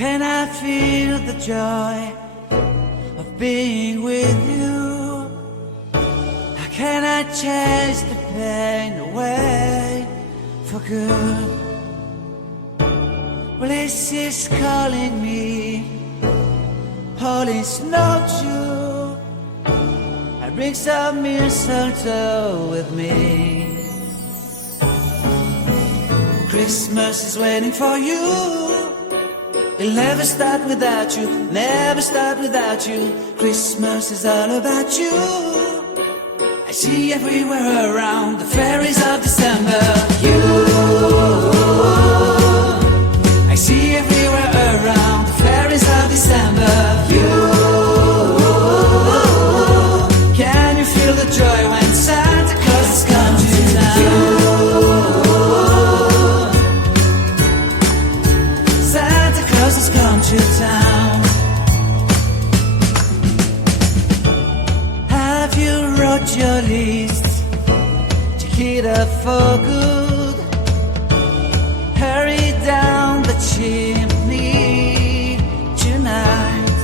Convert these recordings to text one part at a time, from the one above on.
can I feel the joy of being with you? How can I chase the pain away for good? Well, this is calling me, all is not true. I bring some mistletoe with me. Christmas is waiting for you. It'll never start without you, never start without you. Christmas is all about you. I see everywhere around the fairies of December. You, I see everywhere around the fairies of December. You, can you feel the joy when Santa Claus has come to town? Santa Claus has come to town. Have you wrote your list? Check it up for good. Hurry down the chimney tonight.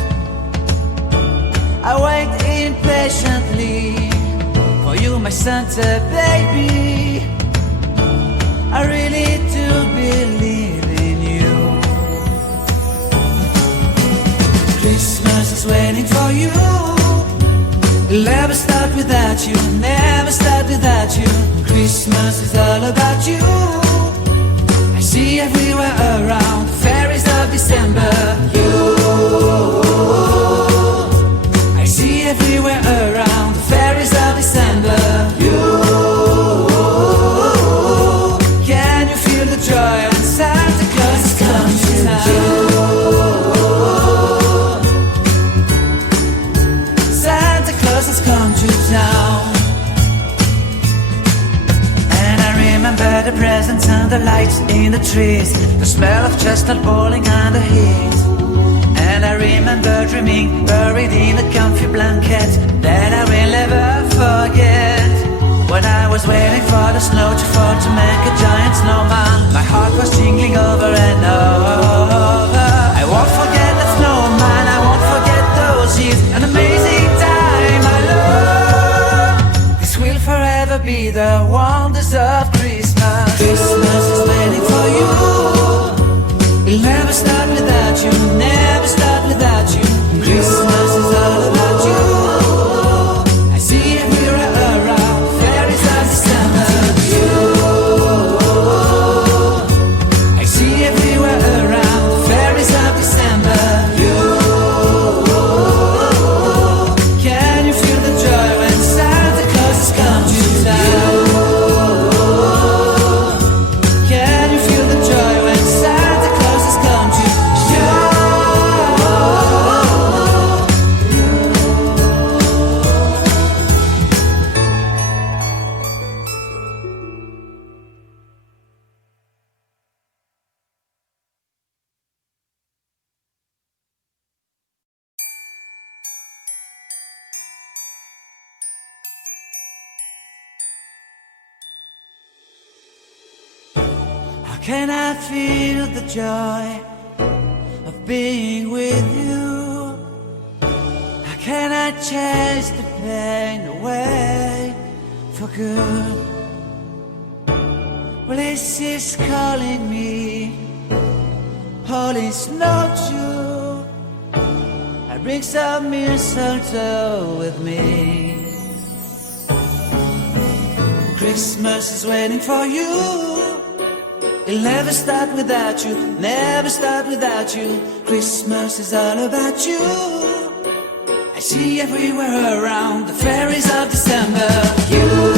I wait impatiently for you, my Santa baby. I really do believe in you. Christmas is waiting for you. It'll never start without you, never start without you. Christmas is all about you. I see everywhere around the fairies of December. You, I see everywhere around the fairies of December. You, can you feel the joy when Santa Claus has come to town? Santa Claus has come to town. And I remember the presents and the lights in the trees, the smell of chestnut boiling on the heat. And I remember dreaming, buried in a comfy blanket that I will never forget. When I was waiting for the snow to fall to make a giant snowman, my heart was jingling over and over. I won't forget that snowman, I won't forget those years, an amazing time I love. This will forever be the wonders of Christmas. Christmas is waiting for you. It'll never start without you, never start without you. Christmas is all about you. I see everywhere around the fairies of December. You, I see everywhere around the fairies of December. You, can you feel the joy when Santa Claus has come to town? Can you feel the joy when Santa Claus has come to town? How can I feel the joy of being with you? How can I chase the pain away for good? Well, this is calling me, all is not true. I bring some mistletoe with me. Christmas is waiting for you. It'll never start without you, never start without you. Christmas is all about you. I see everywhere around the fairies of December. You,